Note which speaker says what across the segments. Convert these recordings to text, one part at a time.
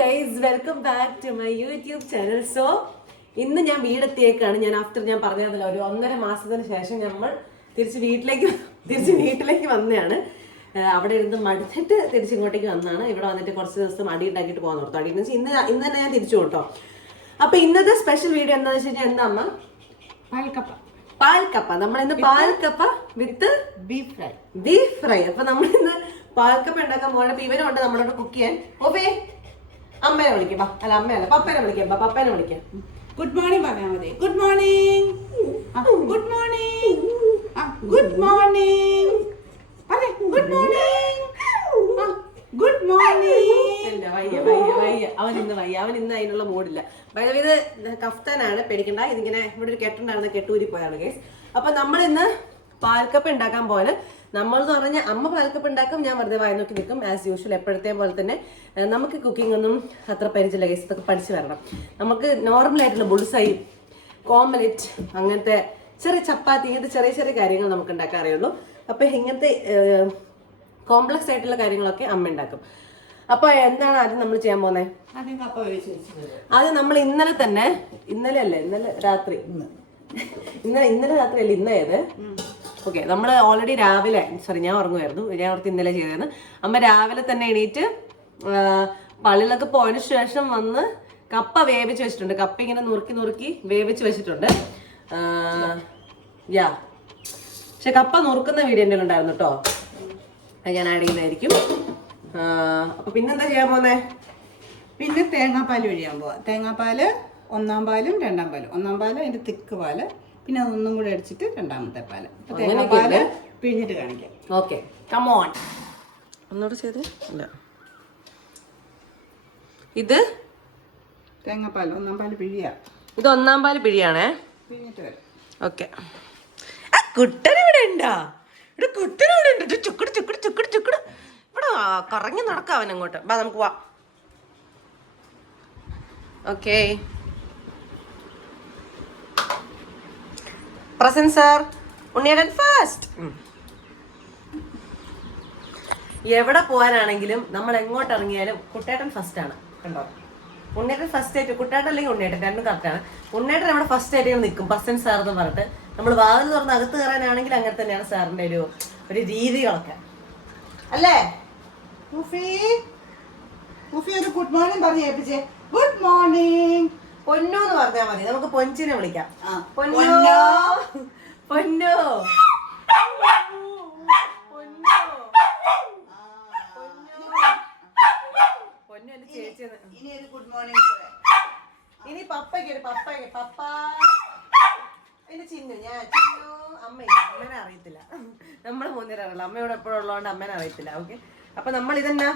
Speaker 1: Guys welcome back to my YouTube channel so ഇന്ന് ഞാൻ വീടെത്തിയേക്കാണ്. ഞാൻ ആഫ്റ്റർ ഞാൻ പറഞ്ഞതല്ല ഒരു ഒന്നര മാസത്തിന് ശേഷം നമ്മൾ തിരിച്ച് വീട്ടിലേക്ക് തിരിച്ച് വീട്ടിലേക്ക് വന്നതാണ്. അവിടെ ഇരുന്ന് മടുത്തിട്ട് തിരിച്ച് ഇങ്ങോട്ടേക്ക് വന്നതാണ്. ഇവിടെ വന്നിട്ട് കുറച്ച് ദിവസം അടി ഉണ്ടാക്കിയിട്ട് പോകാൻ ഓർത്തു. അടി ഇന്ന് ഇന്ന് തന്നെ ഞാൻ തിരിച്ചു കേട്ടോ അപ്പൊ ഇന്നത്തെ സ്പെഷ്യൽ വീഡിയോ എന്താണെന്ന് വെച്ച് കഴിഞ്ഞാൽ എന്താ അമ്മ?
Speaker 2: പാൽക്കപ്പ.
Speaker 1: പാൽക്കപ്പ. നമ്മൾ ഇന്ന് പാൽക്കപ്പ with
Speaker 2: beef fry.
Speaker 1: Beef fry. അപ്പൊ നമ്മൾ ഇന്ന് പാൽക്കപ്പ ഉണ്ടാക്കാൻ പോകണം അപ്പൊ ഇവരുണ്ട് നമ്മളോട് കുക്ക് ചെയ്യാൻ. ഓബേ അമ്മേനെ വിളിക്കാം. അല്ല അമ്മയല്ല പപ്പേനെ വിളിക്കാം പപ്പേനെ വിളിക്കാം.
Speaker 2: ഗുഡ് മോർണിംഗ് പറഞ്ഞാൽ മതി. Good morning good morning good morning അതെ ഗുഡ് മോർണിംഗ് ഗുഡ് മോർണിംഗ്
Speaker 1: വയ്യ വയ്യ വയ്യ. അവൻ ഇന്ന് വയ്യ. അവൻ ഇന്ന് അതിനുള്ള മൂടില്ല ഇത് കഫ്താനാണ് പേടിക്കണ്ട. ഇതിങ്ങനെ ഇവിടെ ഒരു കെട്ടുണ്ടായിരുന്ന കെട്ടൂരി പോയാണ് കേസ് അപ്പൊ നമ്മൾ ഇന്ന് പാൽക്കപ്പ് ഉണ്ടാക്കാൻ പോലെ നമ്മൾ എന്ന് പറഞ്ഞാൽ അമ്മ പാൽക്കപ്പ ഉണ്ടാക്കും ഞാൻ വെറുതെ വായി നോക്കി നിൽക്കും. ആസ് യൂഷ്വൽ എപ്പോഴത്തെ പോലെ തന്നെ നമുക്ക് കുക്കിംഗ് ഒന്നും അത്ര പരിചയമില്ല ഗൈസ് ഇതൊക്കെ പഠിച്ചു വരണം. നമുക്ക് നോർമൽ ആയിട്ടുള്ള ബുൾസൈ കോമലറ്റ് അങ്ങനത്തെ ചെറിയ ചപ്പാത്തി ഇങ്ങനത്തെ ചെറിയ ചെറിയ കാര്യങ്ങൾ നമുക്ക് ഉണ്ടാക്കാൻ അറിയുള്ളൂ. അപ്പൊ ഇങ്ങനത്തെ കോംപ്ലക്സ് ആയിട്ടുള്ള കാര്യങ്ങളൊക്കെ അമ്മ ഉണ്ടാക്കും. അപ്പൊ എന്താണ് ആദ്യം നമ്മൾ ചെയ്യാൻ പോകുന്നത്
Speaker 2: ആദ്യം
Speaker 1: നമ്മൾ ഇന്നലെ തന്നെ ഇന്നലെ അല്ലേ? ഇന്നലെ രാത്രി. ഇന്നലെ ഇന്നലെ രാത്രി അല്ലേ ഇന്നേത് ഓക്കെ നമ്മൾ ഓൾറെഡി രാവിലെ സോറി ഞാൻ ഉറങ്ങുമായിരുന്നു ഞാൻ ഓർത്ത് ഇന്നലെ ചെയ്തിരുന്നു അമ്മ രാവിലെ തന്നെ എണീറ്റ് പള്ളിയിലൊക്കെ പോയതിനു ശേഷം വന്ന് കപ്പ വേവിച്ച് വെച്ചിട്ടുണ്ട്. കപ്പ ഇങ്ങനെ നുറുക്കി നുറുക്കി വേവിച്ച് വെച്ചിട്ടുണ്ട്. യാ. പക്ഷെ കപ്പ നുറുക്കുന്ന വീഡിയോ എന്റെ ഉണ്ടായിരുന്നു കേട്ടോ ഞാൻ ആഡ് ചെയ്യുന്നതായിരിക്കും അപ്പൊ പിന്നെന്താ ചെയ്യാൻ പോന്നെ?
Speaker 2: പിന്നെ തേങ്ങാപ്പാൽ ഒഴിയാൻ പോവാ. തേങ്ങാപ്പാൽ ഒന്നാം പാലും രണ്ടാം പാലും. ഒന്നാം പാൽ അതിന്റെ തിക്ക് പാൽ. പിന്നെ അതൊന്നും കൂടെ അടിച്ചിട്ട് രണ്ടാമത്തെ പാൽ. ഇപ്പൊ തേങ്ങാപ്പാൽ പിഴിഞ്ഞിട്ട് കാണിക്കാം.
Speaker 1: ഓക്കെ. കമോൺ ഒന്നുകൂടെ ചെയ്ത്? ഇല്ല. ഇത്?
Speaker 2: തേങ്ങാപ്പാൽ ഒന്നാം പാൽ പിഴിയാ.
Speaker 1: ഇത് ഒന്നാം പാൽ പിഴിയാണേ?
Speaker 2: പിഴിഞ്ഞിട്ട് വരാം.
Speaker 1: ഓക്കെ. കുട്ടൻ ഇവിടെ ഉണ്ടോ ഇവിടെ കുട്ടൻ ഇവിടെ ഉണ്ട് ചുക്കട് ചുക്കട് ചുക്കട് ചുക്കട്. ഇവിടെ കറങ്ങി നടക്കാം അവൻ അങ്ങോട്ട് വാ നമുക്ക് വാ. ഓക്കെ. പ്രസന്റ് സാർ ഉണ്ണിയേടൻ ഫാസ്റ്റ് എവിടെ പോകാനാണെങ്കിലും നമ്മൾ എങ്ങോട്ട് ഇറങ്ങിയാലും കുട്ടേട്ടൻ ഫസ്റ്റ് ആണ് കണ്ടോ? ഉണ്ണേട്ടൻ ഫസ്റ്റ് ആയിട്ട് കുട്ടേട്ടൻ അല്ലെങ്കിൽ ഉണ്ണേട്ടൻ രണ്ടും ആണ്. ഉണ്ണേട്ടൻ നമ്മുടെ ഫസ്റ്റ് ആയിട്ട് നിൽക്കും പസൻ സാർ എന്ന് പറഞ്ഞിട്ട്. നമ്മൾ വാതിൽ തുറന്ന് അകത്ത് കയറാനാണെങ്കിൽ അങ്ങനെ തന്നെയാണ് സാറിന്റെ ഒരു ഒരു രീതികളൊക്കെ. അല്ലേ?
Speaker 2: ഒരു ഗുഡ് മോർണിംഗ് പറഞ്ഞു ഏൽപ്പിച്ചേ. ഗുഡ് മോർണിംഗ്
Speaker 1: പൊന്നു എന്ന് പറഞ്ഞാൽ മതി. നമുക്ക് പൊഞ്ചിനെ വിളിക്കാം. പൊന്നോ?
Speaker 2: പൊന്നോ.
Speaker 1: പൊന്നോ? എന്റെ ചേച്ചിയാണ്
Speaker 2: ഇനി ഒരു ഗുഡ് മോർണിംഗ്
Speaker 1: ഇനി പപ്പയ്ക്ക് ഒരു പപ്പയ്ക്ക് പപ്പ. എന്റെ ചിന്നു ഞാൻ ചിന്നു അമ്മയില്ല. അമ്മേനെ അറിയത്തില്ല. നമ്മൾ മൂന്നേരല്ല അമ്മയോട് എപ്പോഴും ഉള്ളതുകൊണ്ട് അമ്മേനെ അറിയത്തില്ല. ഓക്കെ അപ്പൊ നമ്മൾ ഇതെന്നാ?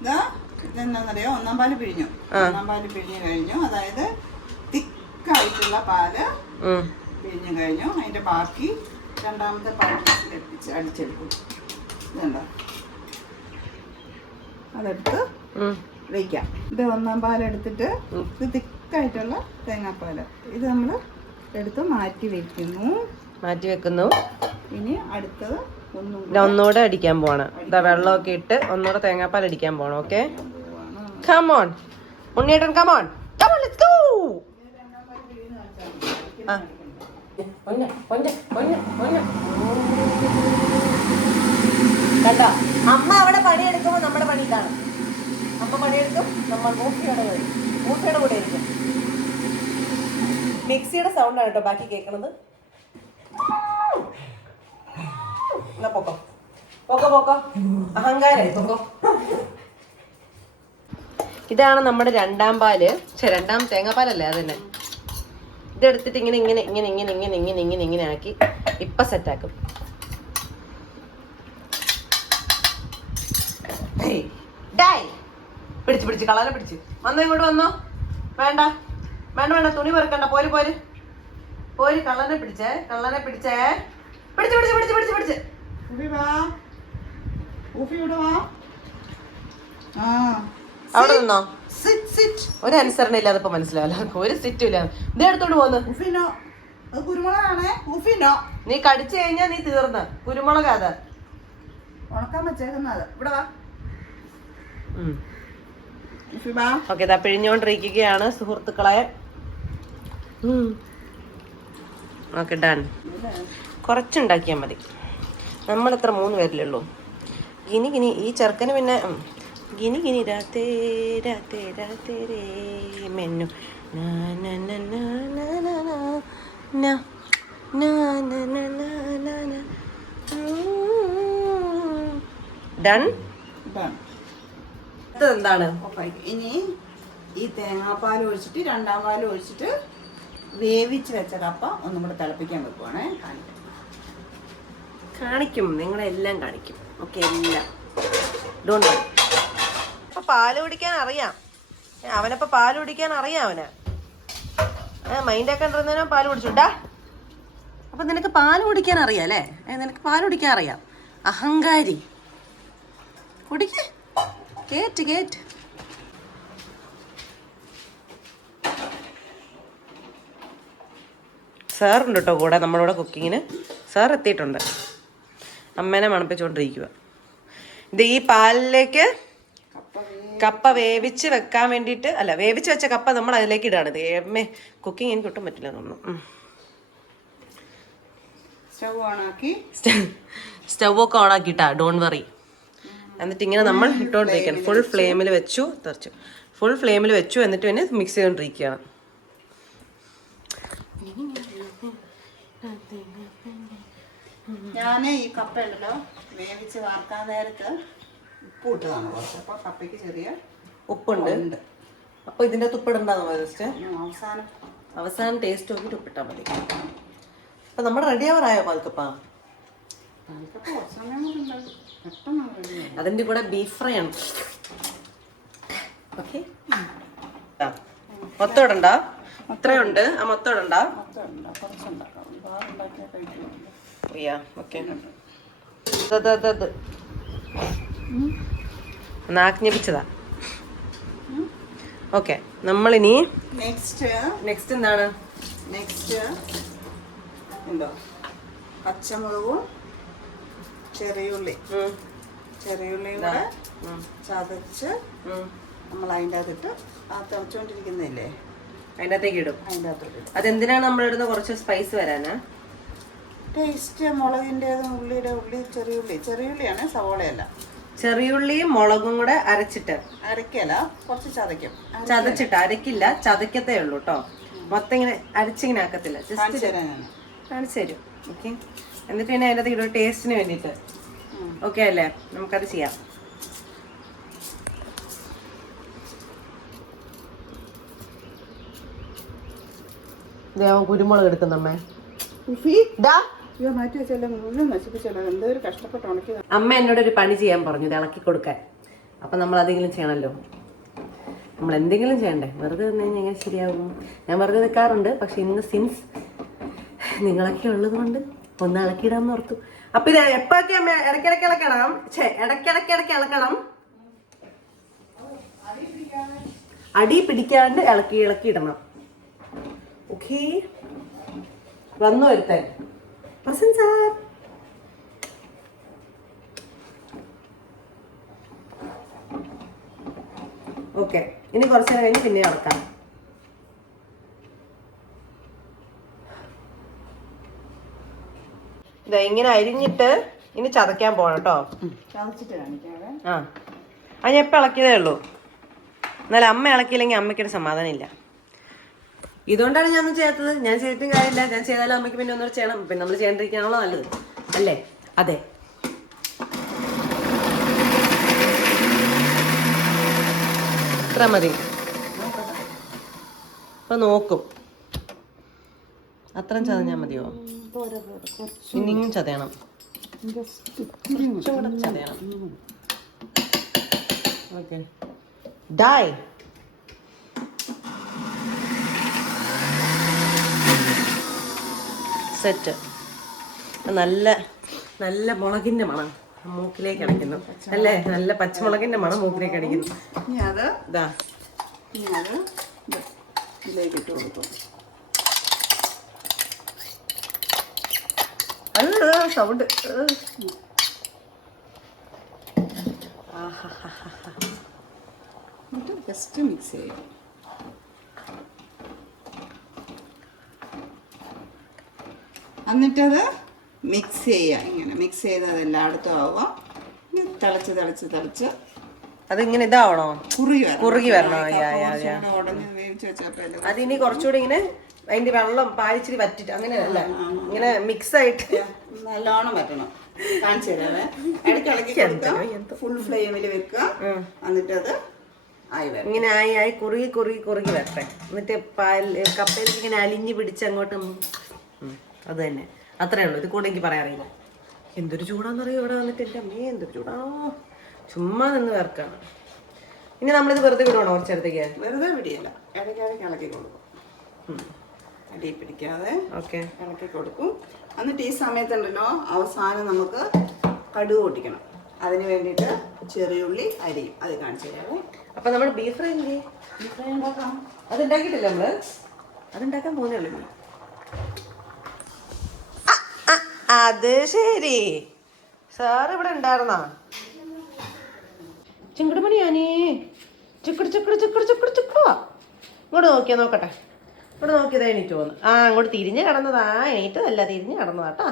Speaker 2: ഇതാ ഇതെന്താണെന്നറിയോ ഒന്നാം പാൽ പിഴിഞ്ഞു. ഒന്നാം പാൽ പിഴിഞ്ഞു കഴിഞ്ഞു. അതായത് തിക്കായിട്ടുള്ള
Speaker 1: പാൽ
Speaker 2: പിഴിഞ്ഞു കഴിഞ്ഞു. അതിന്റെ ബാക്കി രണ്ടാമത്തെ പാൽ അടിച്ചെടുക്കും. ഇതുണ്ടോ? അതെടുത്ത്. വയ്ക്കാം ഇത് ഒന്നാം പാലെടുത്തിട്ട് ഇത് തിക്കായിട്ടുള്ള തേങ്ങാപ്പാൽ. ഇത് നമ്മൾ എടുത്ത് മാറ്റി വെക്കുന്നു.
Speaker 1: മാറ്റി വെക്കുന്നു.
Speaker 2: ഇനി അടുത്തത്
Speaker 1: ഒന്നുകൂടെ അടിക്കാൻ പോവാണ്. ഇതാ വെള്ളമൊക്കെ ഇട്ട് ഒന്നുകൂടെ തേങ്ങാപ്പാൽ അടിക്കാൻ പോണം ഓക്കെ? കമോൺ ഉണ്ണിയേട്ടൻ come on come on let's go കണ്ട? അമ്മ അവിടെ പണിയെടുക്കുമ്പോ നമ്മുടെ പണി ഇതാണ്. അമ്മ പണിയെടുക്കും നമ്മൾ മൂക്കിയുടെ കൂടെ മൂഫിയുടെ കൂടെ ഇരിക്കും. മിക്സിയുടെ സൗണ്ടാണ് കേട്ടോ ബാക്കി കേൾക്കണത്. എന്നാ പൊക്കോ. പൊക്കോ പൊക്കോ. അഹങ്കാരായി പൊക്കോ. ഇതാണ് നമ്മുടെ രണ്ടാം പാൽ. പക്ഷെ രണ്ടാം തേങ്ങാപ്പാലല്ലേ അതന്നെ ഇതെടുത്തിട്ട് ഇങ്ങനെ ഇങ്ങനെ ഇങ്ങനെ ഇങ്ങനെ ഇങ്ങനെ ഇങ്ങനെ ഇങ്ങനെ ഇങ്ങനെ ആക്കി ഇപ്പൊ സെറ്റാക്കും പിടിച്ച് പിടിച്ച് കളനെ പിടിച്ച്. വന്നോ ഇങ്ങോട്ട് വന്നോ. വേണ്ട. വേണ്ട വേണ്ട തുണി പെറുക്കണ്ട. പോര് പോര്. പോര് കള്ളനെ പിടിച്ചേ കള്ളനെ പിടിച്ചേ. പിടിച്ച് പിടിച്ച് പിടിച്ച് പിടിച്ച് പിടിച്ച് അവിടെ നിന്നോ?
Speaker 2: സിറ്റ് സിറ്റ്
Speaker 1: ഒരു അനുസരണ ഇല്ലാതെ ഇപ്പൊ മനസ്സിലാവില്ല. ഒരു സിറ്റും ഇല്ല ഇതേ എടുത്തോണ്ട്
Speaker 2: പോകുന്നു കുരുമുളകാണേ. ഉഫിനോ
Speaker 1: നീ. കടിച്ചു കഴിഞ്ഞാ നീ തീർന്ന്. കുരുമുളക് അത്.
Speaker 2: ഉണക്കാൻ വെച്ചേക്കുന്നത് ഇവിടെ വാ.
Speaker 1: ഓക്കെ ഇതാ പിഴിഞ്ഞോണ്ടിരിക്കുകയാണ് സുഹൃത്തുക്കളെ. ഓക്കെ ഡൺ കുറച്ചുണ്ടാക്കിയാൽ മതി നമ്മളത്ര മൂന്ന് പേരിലേ ഉള്ളൂ ഗിനി ഗിനി ഈ ചെറുക്കന് പിന്നെ ഗിനി ഗിനി രാത്തേ രാത്തേ രേ മെന്നു ഡൺ എന്താണ്
Speaker 2: ഇനി ഈ തേങ്ങാപ്പാൽ ഒഴിച്ചിട്ട് രണ്ടാം പാൽ ഒഴിച്ചിട്ട് വേവിച്ച് വെച്ച കപ്പ ഒന്നും കൂടെ തിളപ്പിക്കാൻ വെക്കുവാണേ കാണിക്കാം
Speaker 1: കാണിക്കും നിങ്ങളെല്ലാം കാണിക്കും. ഓക്കെ എല്ലാം. ഡോണ്ട് വറി അപ്പൊ പാൽ കുടിക്കാൻ അറിയാം. ഏ, അവനപ്പൊ പാൽ കുടിക്കാൻ അറിയാം അവന്. ഏ മൈൻഡ് ഒക്കെ ഉണ്ടിരുന്നതിനോ പാൽ കുടിച്ചുണ്ടാ അപ്പൊ നിനക്ക് പാൽ കുടിക്കാൻ അറിയാം അല്ലേ? ഏ, നിനക്ക് പാൽ കുടിക്കാൻ അറിയാം. അഹങ്കാരി. കുടിക്ക്. കേറ്റ് കേറ്റ്. സാറുണ്ട് കേട്ടോ കൂടെ നമ്മളിവിടെ കുക്കിങ്ങിന് സാർ എത്തിയിട്ടുണ്ട്. അമ്മേനെ മണപ്പിച്ചുകൊണ്ടിരിക്കുക ഇത് ഈ പാലിലേക്ക്
Speaker 2: കപ്പ
Speaker 1: വേവിച്ച് വെക്കാൻ വേണ്ടിയിട്ട് അല്ല വേവിച്ച് വെച്ച കപ്പ നമ്മൾ അതിലേക്ക് ഇടാണ്. അമ്മേ കുക്കിംഗ് എനിക്ക് ഒട്ടും പറ്റില്ല തോന്നുന്നു. സ്റ്റവ്
Speaker 2: സ്റ്റൗ ഓണാക്കി
Speaker 1: സ്റ്റവ് ഒക്കെ ഓൺ ആക്കിയിട്ടാ ഡോൺ വറി എന്നിട്ട് ഇങ്ങനെ നമ്മൾ ഇട്ടുകൊണ്ടിരിക്കണം ഫുൾ ഫ്ലെയിമിൽ വെച്ചു. തെറിച്ചു. ഫുൾ ഫ്ലെയിമിൽ വെച്ചു എന്നിട്ട് പിന്നെ മിക്സ് ചെയ്തുകൊണ്ടിരിക്കുകയാണ്
Speaker 2: ഞാൻ ഈ കപ്പ ഉണ്ടല്ലോ വേവിച്ച് വാർക്കാൻ നേരത്ത് ഉപ്പ് ഇട്ടതാണ്. കുറച്ച് അപ്പോൾ കപ്പയ്ക്ക് ചെറിയ
Speaker 1: ഉപ്പുണ്ട്. ഇതിന്റെ ഇതിന്റെ തുപ്പിടണ്ടാന്ന് ജസ്റ്റ്?
Speaker 2: അവസാനം
Speaker 1: അവസാനം ടേസ്റ്റ് നോക്കിയിട്ട് ഉപ്പിട്ടാൽ മതി. അപ്പം നമ്മുടെ റെഡി ആവാറായോ പാൽക്കപ്പ?
Speaker 2: അതിന്റെ. അതിന്റെ കൂടെ
Speaker 1: ബീഫ് ഫ്രൈ ആണ്. ഓക്കെ മൊത്തം ഇടണ്ട? ഇത്രയുണ്ട്. ആ മൊത്തം ഇടണ്ട?
Speaker 2: മൊത്തം ഇടണ്ട. കുറച്ചുണ്ടാക്കാം ഒരുപാട് ഉണ്ടാക്കിയാൽ കഴിക്കുന്നുണ്ട്
Speaker 1: പ്രിയ ഓക്കെ ഓക്കെ. നമ്മളിനി
Speaker 2: നെക്സ്റ്റ്
Speaker 1: നെക്സ്റ്റ് എന്താണ്?
Speaker 2: നെക്സ്റ്റ് എന്തോ? പച്ചമുളകും ചെറിയുള്ളി ചെറിയുള്ളി കൂടെ ചതച്ച് നമ്മൾ അതിന്റെ അകത്തിട്ട് ആ തിളച്ചുകൊണ്ടിരിക്കുന്നില്ലേ
Speaker 1: അതിന്റെ അകത്തേക്ക് ഇടും.
Speaker 2: അതിന്റെ അകത്തോട്ട്
Speaker 1: അതെന്തിനാണ് നമ്മളിടുന്ന കുറച്ച് സ്പൈസ് വരാനാ?
Speaker 2: ടേസ്റ്റ് മുളകിന്റെതും ഉള്ളിയുടെ ഉള്ളി ചെറിയുള്ളി ചെറിയുള്ളിയാണ് സവോളയല്ല.
Speaker 1: ചെറിയുള്ളിയും മുളകും കൂടെ അരച്ചിട്ട്.
Speaker 2: അരക്കല കുറച്ച് ചതയ്ക്കും.
Speaker 1: ചതച്ചിട്ട് അരക്കില്ല ചതയ്ക്കത്തേ ഉള്ളൂ കേട്ടോ മൊത്തം ഇങ്ങനെ അരച്ചിങ്ങനെ ആക്കത്തില്ല. ജസ്റ്റ്
Speaker 2: കാണിച്ചു
Speaker 1: തരും ഓക്കെ എന്നിട്ട് പിന്നെ അതിന്റെ ഇടും ടേസ്റ്റിന് വേണ്ടിയിട്ട്. ഓക്കെ അല്ലേ? നമുക്കത് ചെയ്യാം. കുരുമുളക് എടുക്കുന്നമ്മേ.
Speaker 2: ഉഫി
Speaker 1: ഡാ.
Speaker 2: മാറ്റി വെച്ചല്ലോ. മുഴുവൻ നശിപ്പിച്ചല്ലോ. എന്തോ ഒരു കഷ്ടപ്പെട്ട് ഉണക്കി
Speaker 1: അമ്മ എന്നോട് ഒരു പണി ചെയ്യാൻ പറഞ്ഞു ഇത് ഇളക്കി കൊടുക്കാൻ. അപ്പം നമ്മൾ അതെങ്കിലും ചെയ്യണല്ലോ. നമ്മൾ എന്തെങ്കിലും ചെയ്യണ്ടേ? വെറുതെ നിന്ന് കഴിഞ്ഞാൽ എങ്ങനെ ഞാൻ വെറുതെ നിൽക്കാറുണ്ട് പക്ഷെ ഇന്ന് സിൻസ് നിങ്ങളൊക്കെ ഉള്ളത് കൊണ്ട് ഒന്ന് ഇളക്കിയിടാന്ന് ഓർത്തു. അപ്പൊ ഇത് എപ്പോഴൊക്കെ അമ്മ ഇടയ്ക്കിടയ്ക്ക് ഇളക്കണം? ഛേ ഇടയ്ക്കിടയ്ക്ക് ഇടയ്ക്ക് ഇളക്കണം. അടി പിടിക്കാണ്ട് ഇളക്കി ഇളക്കി ഇടണം. ഓക്കേ വന്നു വരുത്താൻ പ്രസൻ സാർ ഓക്കെ ഇനി കുറച്ച് നേരം കഴിഞ്ഞ് പിന്നെ ഇളക്കാം ഇതാ ഇങ്ങനെ അരിഞ്ഞിട്ട് ഇനി ചതയ്ക്കാൻ പോകണം കേട്ടോ. ആ. അത് ഞാൻ ഇപ്പം ഇളക്കിയതേ ഉള്ളൂ. എന്നാലും അമ്മ ഇളക്കിയില്ലെങ്കിൽ അമ്മയ്ക്കൊരു സമാധാനം ഇല്ല. ഇതുകൊണ്ടാണ് ഞാൻ ഒന്നും ചെയ്യാത്തത്. ഞാൻ ചെയ്തിട്ടും കാര്യമില്ല. ഞാൻ ചെയ്താലും അമ്മയ്ക്ക് പിന്നെ ഒന്നും ചെയ്യണം. പിന്നെ നമ്മൾ ചെയ്യാണ്ടിരിക്കാനുള്ള നല്ലത്. അല്ലേ? അതെ. ഇത്ര മതി. അപ്പൊ നോക്കും. അത്രയും ചതഞ്ഞാൽ മതിയോ? ഇനിയും ചതയണം. ചതയണം. ഓക്കെ. ഡൈ സെറ്റ്. നല്ല നല്ല മുളകിന്റെ മണം മൂക്കിലേക്ക് അടിക്കുന്നു. അല്ലേ? നല്ല പച്ചമുളകിന്റെ മണം മൂക്കിലേക്ക് അടിക്കുന്നു.
Speaker 2: ഇനി അത്
Speaker 1: ഇതാ
Speaker 2: ഇനി അത് ഇത് ഇതിലേക്ക് ഇട്ട് കൊടുക്കും.
Speaker 1: അത് സൗണ്ട്
Speaker 2: എന്നിട്ട് ജസ്റ്റ് മിക്സ് ചെയ്യും. എന്നിട്ടത് മിക്സ് ചെയ്യുക. ഇങ്ങനെ മിക്സ് ചെയ്തത് എല്ലായിടത്തും ആവുക. തിളച്ച് തിളച്ച് തിളച്ച്
Speaker 1: അതിങ്ങനെ ഇതാവണോ?
Speaker 2: കുറുകി
Speaker 1: കുറുകി വരണോ? അതിനി കുറച്ചുകൂടി ഇങ്ങനെ അതിന്റെ വെള്ളം പാലിച്ചിരി വറ്റിട്ട് അങ്ങനെയല്ല ഇങ്ങനെ മിക്സ് ആയിട്ട്.
Speaker 2: നല്ലോണം വരണം കാണിച്ചു തരാവേ ഇടയ്ക്ക് ഇളക്കി ഫുൾ ഫ്ലെയിമിൽ വെക്കുക. എന്നിട്ട് അത്
Speaker 1: ഇങ്ങനെ ആയി ആയി കുറുകി കുറുകി കുറുകി വരട്ടെ. എന്നിട്ട് പാൽ കപ്പയിലേക്ക് ഇങ്ങനെ അലിഞ്ഞു പിടിച്ച് അങ്ങോട്ട് അത് തന്നെ അത്രേ ഉള്ളൂ. ഇത് കൂടെ എനിക്ക് പറയാറില്ല എന്തൊരു ചൂടാന്നറിയോ ഇവിടെ വന്നിട്ട് എന്റെ അമ്മേ എന്തൊരു ചൂടാ. ചുമ്മാ നിന്ന് വേർക്കാണ് ഇനി നമ്മളിത് വെറുതെ വിടണോ കുറച്ചടുത്തേക്ക്
Speaker 2: വെറുതെ വിടിയല്ല. ഇടയ്ക്ക് ഇടയ്ക്ക് ഇളക്കി കൊടുക്കും. അടി പിടിക്കാതെ
Speaker 1: ഓക്കെ.
Speaker 2: ഇളക്കി കൊടുക്കും. എന്നിട്ട് ഈ സമയത്തുണ്ടല്ലോ അവസാനം നമുക്ക് കടുക് പൊട്ടിക്കണം. അതിന് വേണ്ടിയിട്ട് ചെറിയുള്ളി അരിയും. അത് കാണിച്ചു തരാം
Speaker 1: അപ്പൊ നമ്മൾ ബീഫ് ഫ്രൈ എന്ത് ചെയ്യും? അത് ഉണ്ടാക്കിയിട്ടില്ല നമ്മൾ? അതുണ്ടാക്കാൻ പോകുന്നേ ഉള്ളൂ അത് ശരി. സാർ ഇവിടെ ഉണ്ടായിരുന്നാ? ചിങ്കിടുമണിയാനേ ചിക്കിട് ചിക്കിട് ചിക്കിട് ചിക്കിട് ചിക്കിടുവാ. ഇങ്ങോട്ട് നോക്കിയാ നോക്കട്ടെ. ഇവിടെ നോക്കിയതാ എണീറ്റ് പോന്ന് ആ അങ്ങോട്ട് തിരിഞ്ഞ് കിടന്നതാ. എണീറ്റതല്ല തിരിഞ്ഞ് കിടന്നതാട്ടാ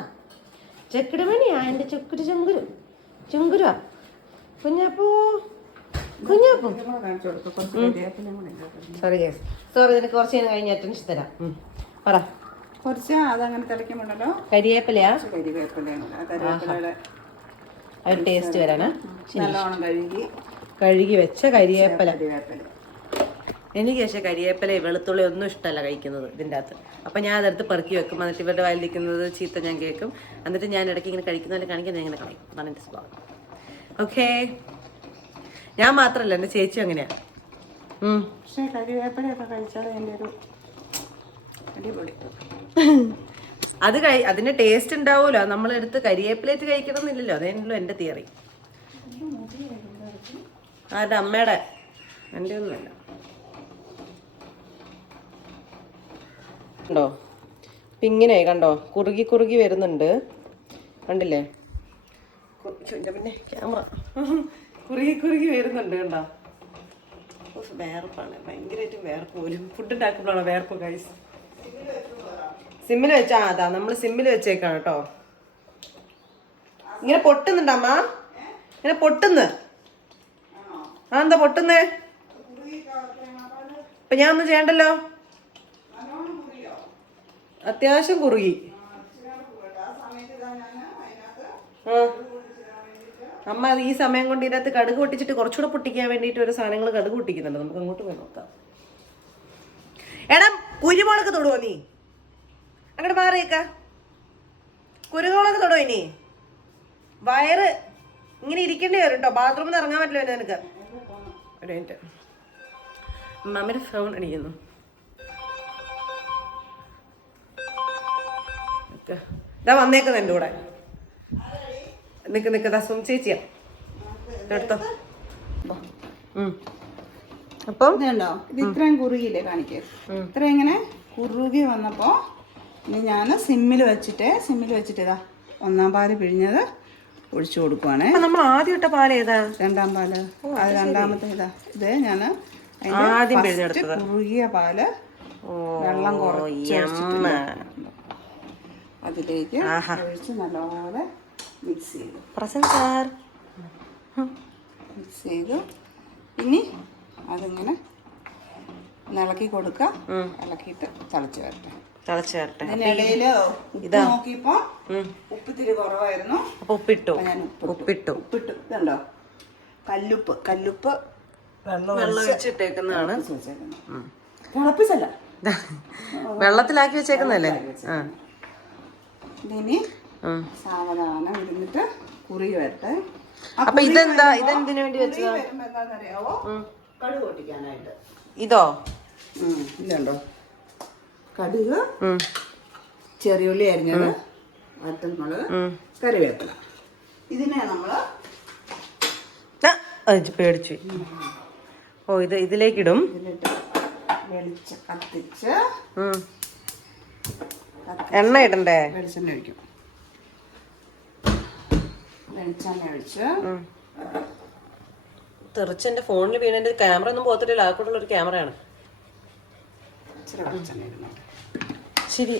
Speaker 1: ചെക്കിടുമണിയാ എന്റെ ചെക്കുരു ചെങ്കുരു ചെങ്കുരുവാ കുഞ്ഞപ്പൂ. കുഞ്ഞപ്പൂ. സോറി സോറി നിനക്ക് കുറച്ച് കഴിഞ്ഞ് അറ്റൻഷൻ തരാം. പറ.
Speaker 2: കുറച്ച് അതങ്ങനെ തിളയ്ക്കുമ്പോഴല്ലോ കരിവേപ്പിലയാ കരിവേപ്പിലയാണ് കരിവേപ്പിലയുടെ
Speaker 1: ഒരു ടേസ്റ്റ് വരാനാ?
Speaker 2: നല്ലോണം കഴുകി.
Speaker 1: കഴുകി വെച്ച കരിവേപ്പില
Speaker 2: കരിവേപ്പില
Speaker 1: എനിക്ക് പക്ഷേ കരിയേപ്പില വെളുത്തുള്ളി ഒന്നും ഇഷ്ടമല്ല കഴിക്കുന്നത് ഇതിന്റെ അകത്ത്. അപ്പം ഞാൻ അതെടുത്ത് പെറുക്കി വെക്കും. എന്നിട്ട് ഇവരുടെ വായിൽ നിൽക്കുന്നത് ചീത്ത ഞാൻ കേൾക്കും. എന്നിട്ട് ഞാൻ ഇടയ്ക്ക് ഇങ്ങനെ കഴിക്കുന്നതിൽ ഞാൻ ഇങ്ങനെ കളയും. അതാണ് എന്റെ സ്വഭാവം. ഓക്കേ. ഞാൻ മാത്രമല്ല എന്റെ ചേച്ചി അങ്ങനെയാണ്.
Speaker 2: പക്ഷേ കരിവേപ്പിലയൊക്കെ കഴിച്ചാൽ എന്റെ ഒരു അടിപൊളി
Speaker 1: അത് കഴി അതിന്റെ ടേസ്റ്റ് ഉണ്ടാവുമല്ലോ. നമ്മളെടുത്ത് കരിയേപ്പിലേറ്റ് കഴിക്കണം എന്നില്ലല്ലോ അതാണല്ലോ എന്റെ തിയറി ആരുടെ? അമ്മയുടെ. എന്റെ ഒന്നുമല്ല. കണ്ടോ? ഇപ്പം ഇങ്ങനെ കണ്ടോ? കുറുകി കുറുകി വരുന്നുണ്ട്. കണ്ടില്ലേ? പിന്നെ ക്യാമറ. കുറുകി കുറുകി വരുന്നുണ്ട് കണ്ടോ? വേർപ്പാണ്. ഭയങ്കരമായിട്ട് വേർപ്പ് പോലും. ഫുഡ് ഉണ്ടാക്കുമ്പോഴാണ് വേർപ്പ് കഴിച്ച് സിമ്മിൽ വെച്ചാ അതാ നമ്മൾ സിമ്മിൽ വെച്ചേക്കാണ് കേട്ടോ. ഇങ്ങനെ പൊട്ടുന്നുണ്ട് അമ്മ? ഇങ്ങനെ പൊട്ടുന്ന്? ആ എന്താ പൊട്ടുന്നേ? ഇപ്പൊ ഞാൻ ഒന്നും ചെയ്യണ്ടല്ലോ? അത്യാവശ്യം കുറുകി. അമ്മ ഈ സമയം കൊണ്ട് ഇതിനകത്ത് കടുക് പൊട്ടിച്ചിട്ട് കുറച്ചുകൂടെ പൊട്ടിക്കാൻ വേണ്ടിയിട്ട് ഒരു സാധനങ്ങൾ കടുക് പൊട്ടിക്കുന്നുണ്ട്. നമുക്ക് അങ്ങോട്ട് പോയി നോക്കാം. എടാ കുരുമുളക് തൊടുവോ നീ? അങ്ങോട്ട് മാറിയേക്ക. കുരുകളൊക്കെ തൊടോ ഇനി? വയറ് ഇങ്ങനെ ഇരിക്കേണ്ടി വരും കേട്ടോ ബാത്റൂമിൽ നിന്ന് ഇറങ്ങാൻ പറ്റില്ല നിനക്ക്. ഒരു മിനിറ്റ്. മമ്മിയുടെ ഫോൺ അടിക്കുന്നു. ഇതാ വന്നേക്കുന്നു എന്റെ കൂടെ. നിക്ക് നിക്ക്. ദാ സും ചേച്ചിയാ. എടുത്തോ. അപ്പൊ?
Speaker 2: ഇതുണ്ടോ? ഇത് ഇത്രയും കുറുകിയില്ലേ കാണിക്കുക ഇത്രയും ഇങ്ങനെ കുറുകി വന്നപ്പോൾ ഇനി ഞാൻ സിമ്മിൽ വെച്ചിട്ട് സിമ്മിൽ വെച്ചിട്ട് ഇതാ ഒന്നാം പാൽ പിഴിഞ്ഞത് ഒഴിച്ചു കൊടുക്കുവാണേ.
Speaker 1: നമ്മൾ ആദ്യം ഇട്ട പാൽ ഏതാ?
Speaker 2: രണ്ടാം പാൽ. അത് രണ്ടാമത്തെ ഇതാ. ഇത് ഞാൻ
Speaker 1: ആദ്യം.
Speaker 2: കുറുകിയ
Speaker 1: പാൽ
Speaker 2: വെള്ളം കുറച്ച് അതിലേക്ക്. ഒഴിച്ച് നല്ലപോലെ മിക്സ് ചെയ്തു.
Speaker 1: Present sir.
Speaker 2: മിക്സ് ചെയ്തു. ഇനി അതിങ്ങനെ ഇളക്കി കൊടുക്കുക. ഇളക്കിയിട്ട് തിളച്ച് വരട്ടെ.
Speaker 1: തിളച്ച് വരട്ടെ.
Speaker 2: ഇതാ ഉപ്പ് നോക്കിയപ്പോ ഉപ്പ് ഇത്തിരി കുറവായിരുന്നു.
Speaker 1: അപ്പൊ ഉപ്പിട്ടു. ഉപ്പിട്ടു.
Speaker 2: ഉപ്പിട്ടു. ഇതുണ്ടോ? കല്ലുപ്പ് കല്ലുപ്പ് വെള്ളം ഒഴിച്ച് തിളപ്പിച്ചല്ല.
Speaker 1: വെള്ളത്തിലാക്കി വെച്ചേക്കുന്നല്ലേ ആ.
Speaker 2: ഇതിനി
Speaker 1: ഉം.
Speaker 2: സാവധാനം ഇരുന്നിട്ട് കുറി വരട്ടെ.
Speaker 1: അപ്പൊ ഇതെന്താ? ഇതെന്തിനു വേണ്ടി വെച്ചതാ? ഇതോ?
Speaker 2: ഇല്ലണ്ടോ ഇതുണ്ടോ? കടുക്
Speaker 1: ചെറിയ
Speaker 2: ചെറിയുള്ളി അരിഞ്ഞത് വറ്റൽമുളക് കറിവേപ്പില. ഇതിനെ നമ്മൾ
Speaker 1: ആ, പേടിച്ചു ഓ ഇത് ഇതിലേക്കിടും.
Speaker 2: ഇടും വെളിച്ച കത്തിച്ച്.
Speaker 1: എണ്ണ ഇടണ്ടേ?
Speaker 2: വെളിച്ചെണ്ണ ഒഴിക്കും. വെളിച്ചെണ്ണ ഒഴിച്ച്.
Speaker 1: തെറിച്ച് എന്റെ ഫോണിൽ വീണ ക്യാമറ ഒന്നും പോകത്തില്ല ആൾക്കൂട്ടുള്ള ഒരു ക്യാമറയാണ്.
Speaker 2: ഇച്ചിരി വെളിച്ചെണ്ണ ഇടണം
Speaker 1: ശരി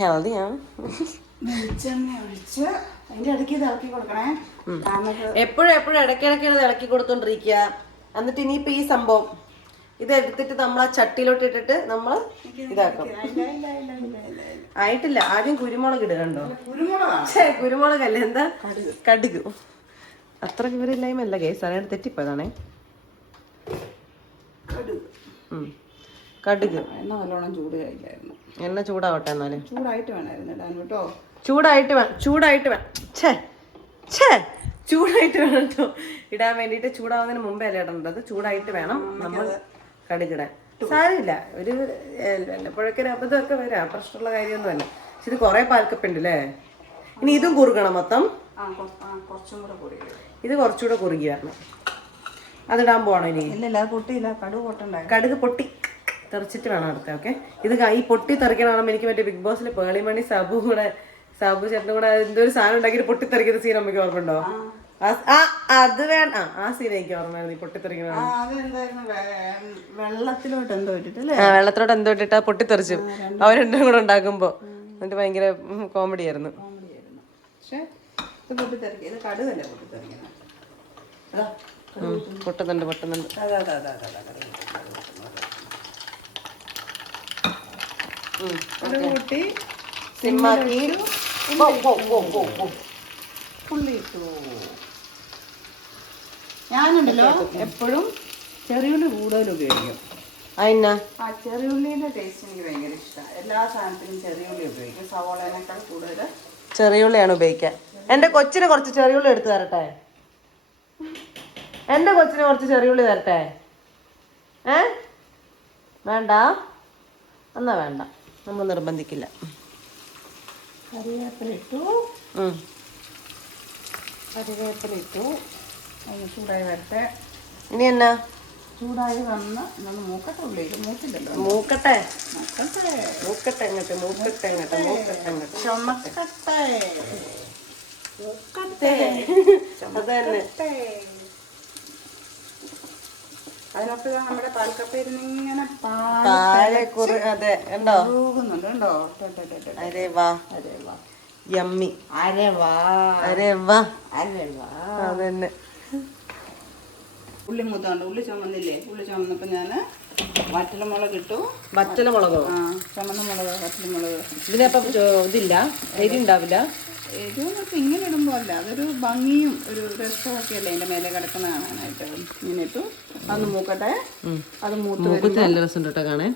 Speaker 1: ഹെൽത്തിയാണ് എപ്പോഴും എപ്പോഴും ഇടയ്ക്കിടയ്ക്ക് ഇത് ഇളക്കി കൊടുത്തോണ്ടിരിക്കുക. എന്നിട്ട് ഇനിയിപ്പോ ഈ സംഭവം ഇത് എടുത്തിട്ട് നമ്മൾ ആ ചട്ടിയിലോട്ട് ഇട്ടിട്ട് നമ്മൾ ഇതാക്കും. ആയിട്ടില്ല. ആദ്യം കുരുമുളക് ഇടുക കണ്ടോ
Speaker 2: കുരുമുളകാണ്.
Speaker 1: ഛേ, കുരുമുളകല്ലേ? എന്താ? കടുക്. അത്ര വിവരമില്ലായ്മല്ല കേസ് അറിയാണ്ട് തെറ്റിപ്പോയതാണേ.
Speaker 2: കടുക്.
Speaker 1: കടുക്.
Speaker 2: എണ്ണ നല്ലോണം ചൂടായില്ലായിരുന്നു
Speaker 1: എണ്ണ ചൂടാവട്ടെ എന്നാലും.
Speaker 2: ചൂടായിട്ട് വേണമായിരുന്നു ഇടാൻ കേട്ടോ.
Speaker 1: ചൂടായിട്ട് ചൂടായിട്ട് ഛേ ഛേ ചൂടായിട്ട് വേണം കേട്ടോ. ഇടാൻ വേണ്ടിയിട്ട് ചൂടാവുന്നതിന് മുമ്പേ അല്ലേ ഇടേണ്ടത്? ചൂടായിട്ട് വേണം നമ്മൾ കടുകിടാൻ. സാരമില്ല. ഒരു വല്ലപ്പോഴൊക്കെ ഒരു അബദ്ധമൊക്കെ വരാം. പ്രശ്നമുള്ള കാര്യമൊന്നുമല്ല. പക്ഷെ ഇത് കുറേ പാൽക്കപ്പുണ്ട് അല്ലേ? ഇനി ഇതും കുറുകണം മൊത്തം. ഇത് കുറച്ചുകൂടെ കുറുകിയാണ്. അതിടാൻ പോണോ ഇനി?
Speaker 2: ഇല്ല പൊട്ടിയില്ല. കടുക് പൊട്ടണ്ടായി
Speaker 1: കടുക് പൊട്ടി. തെറിച്ചിട്ട് വേണം അടുത്ത ഓക്കെ ഇത് ഈ പൊട്ടി തെറിക്കണമെന്ന് എനിക്ക് മറ്റേ ബിഗ് ബോസിൽ പേളിമണി സാബു കൂടെ സാബു ചേട്ടനും കൂടെ എന്തൊരു ഒരു സാധനം ഉണ്ടാക്കിയിട്ട് പൊട്ടിത്തെറിക്കുന്ന സീൻ അമ്മയ്ക്ക് ഓർമ്മയുണ്ടോ? ആ- അത് വേണ്ട ആ സീൻ എനിക്ക് ഓർമ്മയായിരുന്നു പൊട്ടി പൊട്ടിത്തെറിക്കുന്ന
Speaker 2: ആ അതെന്തായിരുന്നു? വെ- വെള്ളത്തിലോട്ട് എന്തോ ഇട്ടിട്ട്
Speaker 1: ആ വെള്ളത്തോടെ എന്തോ ഇട്ടിട്ട് പൊട്ടിത്തെറിച്ചു അവർ രണ്ടും കൂടെ ഉണ്ടാക്കുമ്പോ. എന്നിട്ട് ഭയങ്കര കോമഡി ആയിരുന്നു.
Speaker 2: പൊട്ടുന്നുണ്ട് പക്ഷെ ഇത് പൊട്ടിത്തെറിക്കുക ഇത് കടുകല്ലേ പൊട്ടിത്തെറിക്കുന്നത് അതാ
Speaker 1: ഉം, പൊട്ടുന്നുണ്ട് പൊട്ടുന്നുണ്ട്
Speaker 2: അതാ കൂട്ടി
Speaker 1: സിമ്മാക്കി. പോ, പോ, പോ, പോ, പോ.
Speaker 2: പുള്ളി ഇട്ടു ഞാനുണ്ടല്ലോ എപ്പോഴും ചെറിയുള്ളി കൂടുതൽ ഉപയോഗിക്കും.
Speaker 1: അതിനാ
Speaker 2: ആ ചെറിയുള്ളിയുടെ ടേസ്റ്റ് എനിക്ക് ഭയങ്കര ഇഷ്ടമാണ് എല്ലാ സാധനത്തിനും ചെറിയുള്ളി ഉപയോഗിക്കും. സവോളേനേക്കാൾ കൂടുതൽ
Speaker 1: ചെറിയുള്ളിയാണ് ഉപയോഗിക്കാൻ. എന്റെ കൊച്ചിന് കുറച്ച് ചെറിയുള്ളി എടുത്തു തരട്ടെ? എന്റെ കൊച്ചിന് കുറച്ച് ചെറിയുള്ളി തരട്ടെ? ഏ? വേണ്ട. എന്നാ വേണ്ട. നമ്മൾ നിർബന്ധിക്കില്ല.
Speaker 2: കറിവേപ്പില ഇട്ടു
Speaker 1: ഉം.
Speaker 2: കറിവേപ്പില ഇട്ടു അതിന് ചൂടായി വരട്ടെ.
Speaker 1: ഇനി എന്നാ?
Speaker 2: ചൂടായി വന്ന് നമ്മൾ മൂക്കട്ടെ മൂക്കില്ലല്ലോ
Speaker 1: മൂക്കട്ടെ.
Speaker 2: മൂക്കട്ടെ.
Speaker 1: മൂക്കട്ടെ അങ്ങോട്ട് മൂക്കട്ടെ അങ്ങോട്ട് മൂക്കട്ടെ അങ്ങോട്ട്
Speaker 2: ചുമക്കട്ടെ.
Speaker 1: മൂക്കട്ടെ അത് തന്നെ
Speaker 2: അതിനൊക്കെ നമ്മുടെ പാൽക്കപ്പയിരുന്ന് ഇങ്ങനെ
Speaker 1: അതെ ഉണ്ടോ?
Speaker 2: പാകുന്നുണ്ട് കണ്ടോ ടെ, ടെ, ടെ, ടെ.
Speaker 1: അരേ വാ.
Speaker 2: അരേ വാ.
Speaker 1: യമ്മി.
Speaker 2: അരേ വാ.
Speaker 1: അരേ വാ.
Speaker 2: അരേ വാ.
Speaker 1: അതന്നെ.
Speaker 2: ഉള്ളി മൂത്തോണ്ട് ഉള്ളി ചുമന്നില്ലേ? ഉള്ളി ചുമന്നപ്പോൾ ഞാൻ വറ്റലമുളക് ഇട്ടു.
Speaker 1: വറ്റല മുളകോ
Speaker 2: ആ ചുമന്ന മുളക് വറ്റലമുളക്
Speaker 1: ഇതിനപ്പം ഇതില്ല എരി ഉണ്ടാവില്ല
Speaker 2: എരിവെന്നൊക്കെ ഇങ്ങനെ ഇടുമ്പോൾ അല്ല അതൊരു ഭംഗിയും ഒരു രസമൊക്കെ അല്ലേ അതിന്റെ മേലെ കിടക്കുന്ന കാണാനായിട്ട്? ഇങ്ങനെ ഇട്ടു. അന്ന് മൂക്കട്ടെ. അത് മൂത്ത്
Speaker 1: നല്ല രസം കേട്ടോ കാണാൻ.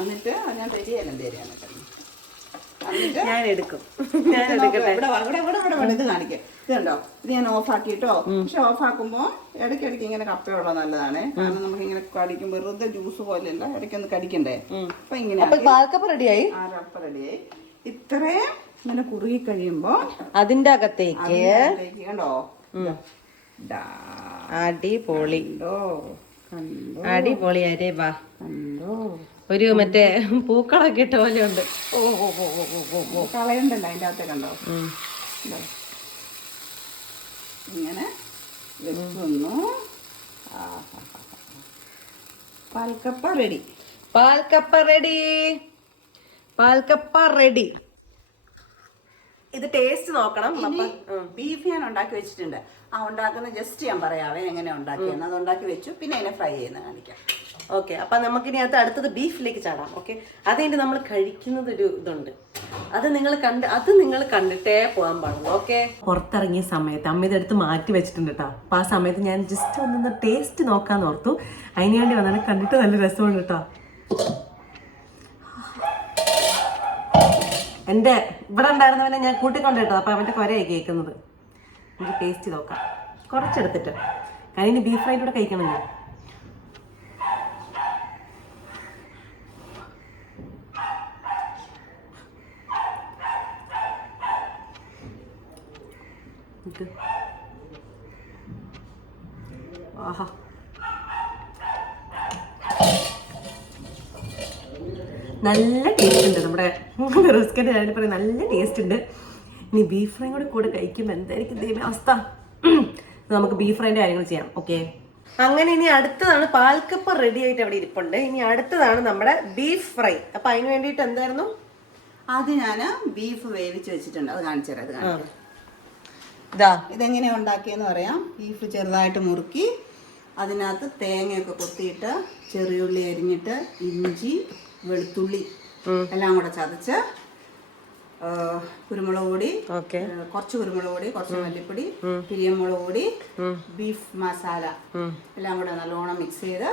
Speaker 2: എന്നിട്ട് അത് ഞാൻ തരികയല്ല തരികയാണ് എന്നിട്ട്
Speaker 1: ഞാൻ എടുക്കും
Speaker 2: ഞാൻ ഇവിടെ വാ, ഇവിടെ ഇവിടെ ഇവിടെ ഇവിടെ ഇത് കാണിക്കാം. ഇത് കണ്ടോ ഇത് ഞാൻ ഓഫ് ആക്കിട്ടോ പക്ഷെ ഓഫ് ആക്കുമ്പോൾ ഇടയ്ക്കിടയ്ക്ക് ഇങ്ങനെ കപ്പയുള്ള നല്ലതാണ്. കാരണം നമുക്ക് ഇങ്ങനെ കടിക്കും വെറുതെ ജ്യൂസ് പോലെയല്ല ഇടയ്ക്കൊന്ന് കടിക്കണ്ടേ? അപ്പൊ ഇങ്ങനെ
Speaker 1: പാൽക്കപ്പ് റെഡിയായി?
Speaker 2: ആറപ്പ റെഡിയായി. ഇത്രയും ഇങ്ങനെ കുറുകി കഴിയുമ്പോ
Speaker 1: അതിന്റെ അകത്തേക്ക്
Speaker 2: കണ്ടോ?
Speaker 1: അടിപൊളി.
Speaker 2: കണ്ടോ?
Speaker 1: അടിപൊളി അരേ വാ.
Speaker 2: കണ്ടോ?
Speaker 1: ഒരു മറ്റേ പൂക്കളൊക്കെ ഇട്ട പോലെ ഉണ്ട്.
Speaker 2: ഓ ഓ ഓ ഓ ഓ ഓ ഓ. അതിന്റെ അകത്ത് കണ്ടോ
Speaker 1: ഉം.
Speaker 2: ഇതാ. ഇങ്ങനെ വെക്കുന്നു. പാൽക്കപ്പ റെഡി.
Speaker 1: പാൽക്കപ്പ റെഡി. പാൽക്കപ്പ റെഡി. ഇത് ടേസ്റ്റ് നോക്കണം.
Speaker 2: ബീഫ് ഞാൻ ഉണ്ടാക്കി വെച്ചിട്ടുണ്ട്. ആ ഉണ്ടാക്കുന്ന ജസ്റ്റ് ഞാൻ പറയാവേ എങ്ങനെ ഉണ്ടാക്കിയെന്ന്. അത് ഉണ്ടാക്കി വെച്ചു. പിന്നെ അതിനെ ഫ്രൈ ചെയ്യുന്ന കാണിക്കാം.
Speaker 1: ഓക്കെ അപ്പൊ നമുക്കിനി അത് അടുത്തത് ബീഫിലേക്ക് ചാടാം ഓക്കെ അതിന്റെ നമ്മൾ കഴിക്കുന്നത് ഒരു ഇതുണ്ട്. അത് നിങ്ങൾ കണ്ട് അത് നിങ്ങൾ കണ്ടിട്ടേ പോകാൻ പാടുള്ളൂ ഓക്കെ പുറത്തിറങ്ങിയ സമയത്ത് അമ്മ ഇതെടുത്ത് മാറ്റി വെച്ചിട്ടുണ്ട് കേട്ടോ അപ്പൊ ആ സമയത്ത് ഞാൻ ജസ്റ്റ് ഒന്ന് ടേസ്റ്റ് നോക്കാന്ന് ഓർത്തു. അതിന് വേണ്ടി വന്നാണ് കണ്ടിട്ട് നല്ല രസമുണ്ട് കേട്ടോ എന്റെ ഇവിടെ ഉണ്ടായിരുന്നവനെ ഞാൻ കൂട്ടിക്കൊണ്ട് കേട്ടോ അപ്പൊ അവന്റെ കൊരയായി കേൾക്കുന്നത്. എനിക്ക് ടേസ്റ്റ് നോക്കാം. കുറച്ചെടുത്തിട്ട്. കാരണം ഇനി ബീഫ് ഫ്രൈഡ് കൂടെ കഴിക്കണം ഞാൻ. ഇത്. ആഹാ. നല്ല ടേസ്റ്റ് ഉണ്ട് നമ്മുടെ റിസ്കിന്റെ കാര്യം പറയും നല്ല ടേസ്റ്റ് ഉണ്ട്. ഇനി ബീഫ് ഫ്രൈ കൂടെ കൂടെ കഴിക്കുമ്പോൾ എന്തായിരിക്കും ദൈവം അവസ്ഥ? നമുക്ക് ബീഫ് ഫ്രൈന്റെ കാര്യങ്ങൾ ചെയ്യാം ഓക്കെ അങ്ങനെ ഇനി അടുത്തതാണ് പാൽക്കപ്പ റെഡി ആയിട്ട് അവിടെ ഇരിപ്പുണ്ട്. ഇനി അടുത്തതാണ് നമ്മുടെ ബീഫ് ഫ്രൈ അപ്പം അതിന് വേണ്ടിയിട്ട് എന്തായിരുന്നു?
Speaker 2: അത് ഞാൻ ബീഫ് വേവിച്ച് വെച്ചിട്ടുണ്ട്. അത് കാണിച്ചു തരാം അത് കാണിച്ചു.
Speaker 1: ഇതാ
Speaker 2: ഇതെങ്ങനെയാണ് ഉണ്ടാക്കിയെന്ന് പറയാം. ബീഫ് ചെറുതായിട്ട് മുറുക്കി അതിനകത്ത് തേങ്ങയൊക്കെ കൊത്തിയിട്ട് ചെറിയുള്ളി അരിഞ്ഞിട്ട് ഇഞ്ചി വെളുത്തുള്ളി എല്ലാം കൂടെ ചതച്ച് കുരുമുളക് പൊടി കുറച്ച് കുരുമുളക് പൊടി കുറച്ച് മല്ലിപ്പൊടി പിരിയമുളക് പൊടി ബീഫ് മസാല എല്ലാം കൂടെ നല്ലോണം മിക്സ് ചെയ്ത്